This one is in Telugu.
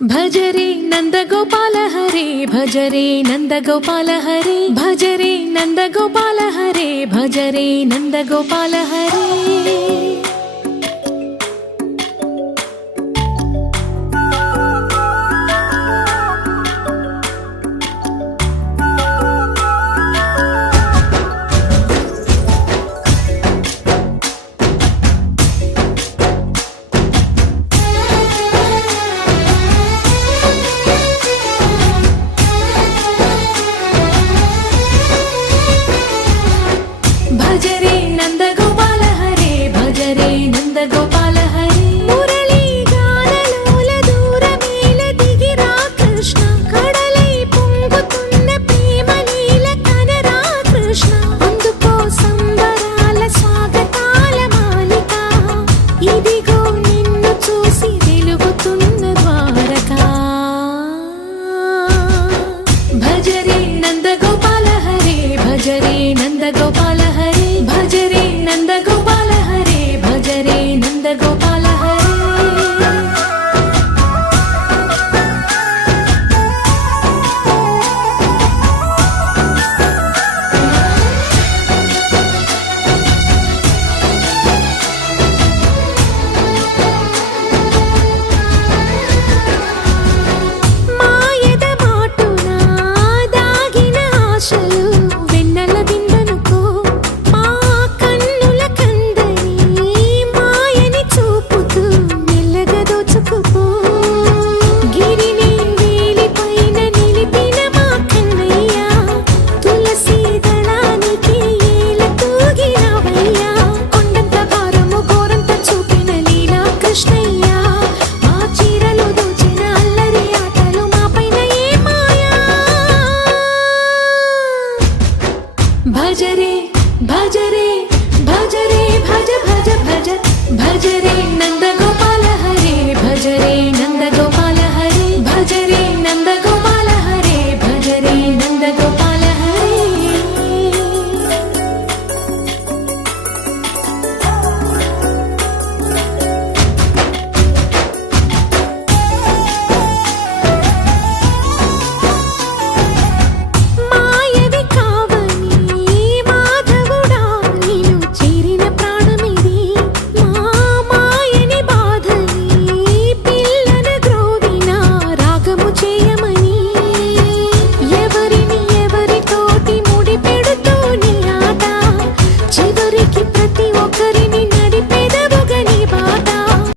भज रे नंद गोपाल हरे भज रे नंद गोपाल हरे भज रे नंद गोपाल हरे भज रे नंद गोपाल हरे। भज रे नंद गोपाल हरे भज रे नंद गोपाल हरे। मुरली गानलोल दूरमेल दिगिरा कृष्ण कड़लै పొంగుతున్న ప్రేమలీల కనరా కృష్ణ। అందుకో సంబరాల స్వాగతాల మాలిక ఇదిగో నిన్ను చూసి వెలుగుతున్న ద్వారకా। భజ రే నంద గోపాల హరే భజ రే నంద గోపాల హరే भज रे नंद गोपाल हरे भज रे नंद गोपाल हरे। మాయద మాటున దాగిన ఆశలు వెన్నెల బిందెనుకో మా కన్నుల కందని మాయని చూపుతూ మెల్లగా దోచుకుపో। గిరిని వేలిపైన నిలిపిన మా కన్నయ్య తులసి దళానికి ఏల తూగినవయ్యా। కొండంత భారము గోరంత చూపిన లీలా కృష్ణయ్య మా చీరలు దోచిన అల్లరి ఆటలు మాపైన ఏ మాయా। भज रे भज रे भज रे भज भज भज भज रे नंद गोपाल हरे भज रे नंद गोपाल